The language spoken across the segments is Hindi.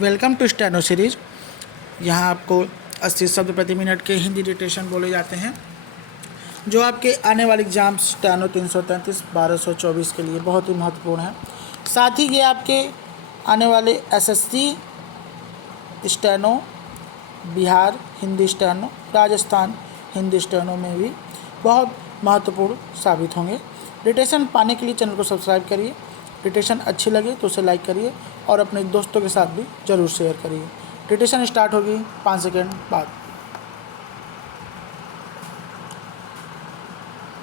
Welcome to steno series. यहाँ आपको 80 शब्द प्रति मिनट के हिंदी डिक्टेशन बोले जाते हैं, जो आपके आने वाले एग्जाम स्टेनो 333 1224 के लिए बहुत ही महत्वपूर्ण है। साथ ही ये आपके आने वाले SSC steno, Bihar Hindi steno, Rajasthan Hindi steno में भी बहुत महत्वपूर्ण साबित होंगे। डिक्टेशन पाने के लिए चैनल को सब्सक्राइब करिए। डिक्टेशन अच्छी लगे तो उसे लाइक करिए और अपने दोस्तों के साथ भी ज़रूर शेयर करिए। डिक्टेशन स्टार्ट होगी 5 सेकंड बाद।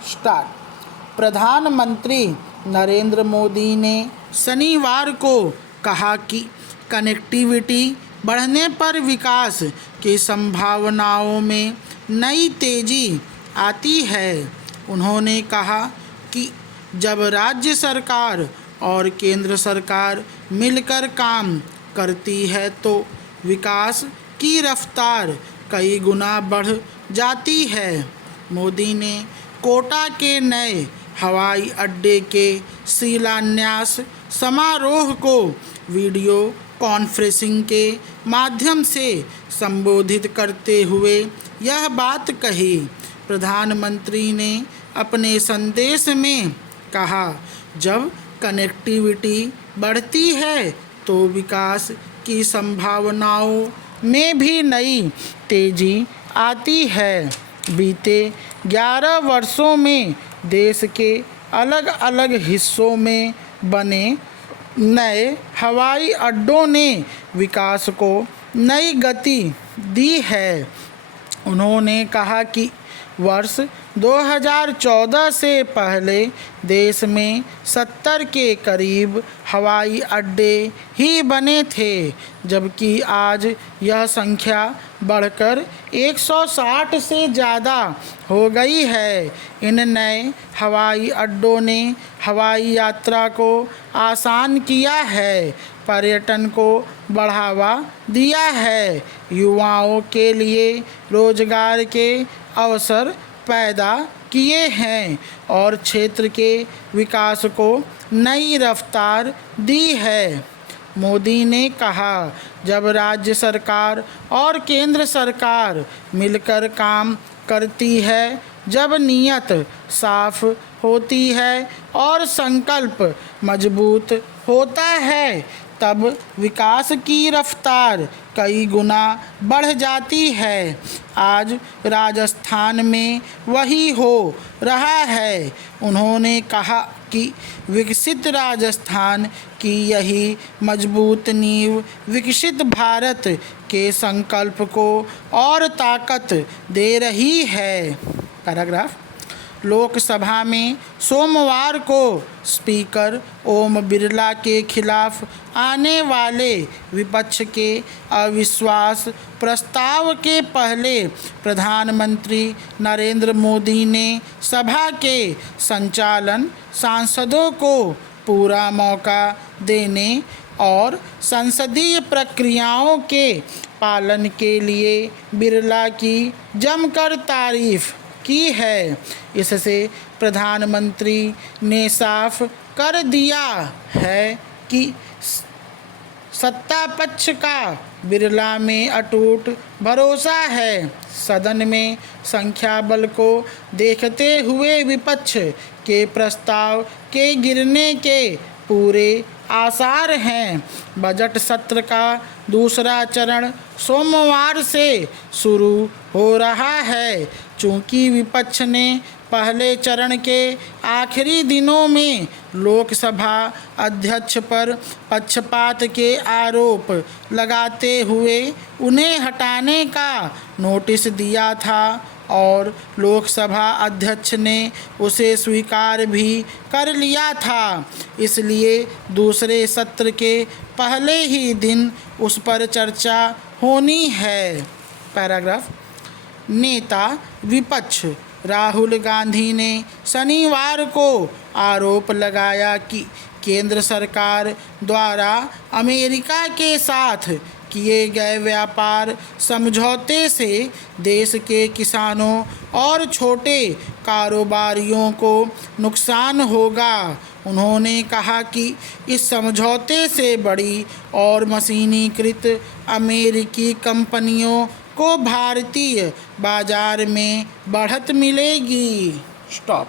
स्टार्ट। प्रधानमंत्री नरेंद्र मोदी ने शनिवार को कहा कि कनेक्टिविटी बढ़ने पर विकास की संभावनाओं में नई तेजी आती है। उन्होंने कहा कि जब राज्य सरकार और केंद्र सरकार मिलकर काम करती है तो विकास की रफ्तार कई गुना बढ़ जाती है। मोदी ने कोटा के नए हवाई अड्डे के शिलान्यास समारोह को वीडियो कॉन्फ्रेंसिंग के माध्यम से संबोधित करते हुए यह बात कही। प्रधानमंत्री ने अपने संदेश में कहा, जब कनेक्टिविटी बढ़ती है तो विकास की संभावनाओं में भी नई तेजी आती है। बीते 11 वर्षों में देश के अलग अलग हिस्सों में बने नए हवाई अड्डों ने विकास को नई गति दी है। उन्होंने कहा कि वर्ष 2014 से पहले देश में 70 के करीब हवाई अड्डे ही बने थे, जबकि आज यह संख्या बढ़कर 160 से ज़्यादा हो गई है। इन नए हवाई अड्डों ने हवाई यात्रा को आसान किया है, पर्यटन को बढ़ावा दिया है, युवाओं के लिए रोजगार के अवसर पैदा किए हैं और क्षेत्र के विकास को नई रफ्तार दी है। मोदी ने कहा, जब राज्य सरकार और केंद्र सरकार मिलकर काम करती है, जब नीयत साफ होती है और संकल्प मजबूत होता है, तब विकास की रफ्तार कई गुना बढ़ जाती है। आज राजस्थान में वही हो रहा है। उन्होंने कहा कि विकसित राजस्थान की यही मजबूत नींव विकसित भारत के संकल्प को और ताकत दे रही है। पैराग्राफ। लोकसभा में सोमवार को स्पीकर ओम बिरला के खिलाफ आने वाले विपक्ष के अविश्वास प्रस्ताव के पहले प्रधानमंत्री नरेंद्र मोदी ने सभा के संचालन सांसदों को पूरा मौका देने और संसदीय प्रक्रियाओं के पालन के लिए बिरला की जमकर तारीफ की है। इससे प्रधानमंत्री ने साफ कर दिया है कि सत्ता पक्ष का बिरला में अटूट भरोसा है। सदन में संख्या बल को देखते हुए विपक्ष के प्रस्ताव के गिरने के पूरे आसार हैं। बजट सत्र का दूसरा चरण सोमवार से शुरू हो रहा है। चूँकि विपक्ष ने पहले चरण के आखिरी दिनों में लोकसभा अध्यक्ष पर पक्षपात के आरोप लगाते हुए उन्हें हटाने का नोटिस दिया था और लोकसभा अध्यक्ष ने उसे स्वीकार भी कर लिया था, इसलिए दूसरे सत्र के पहले ही दिन उस पर चर्चा होनी है। पैराग्राफ। नेता विपक्ष राहुल गांधी ने शनिवार को आरोप लगाया कि केंद्र सरकार द्वारा अमेरिका के साथ किए गए व्यापार समझौते से देश के किसानों और छोटे कारोबारियों को नुकसान होगा। उन्होंने कहा कि इस समझौते से बड़ी और मशीनीकृत अमेरिकी कंपनियों को भारतीय बाजार में बढ़त मिलेगी। स्टॉप।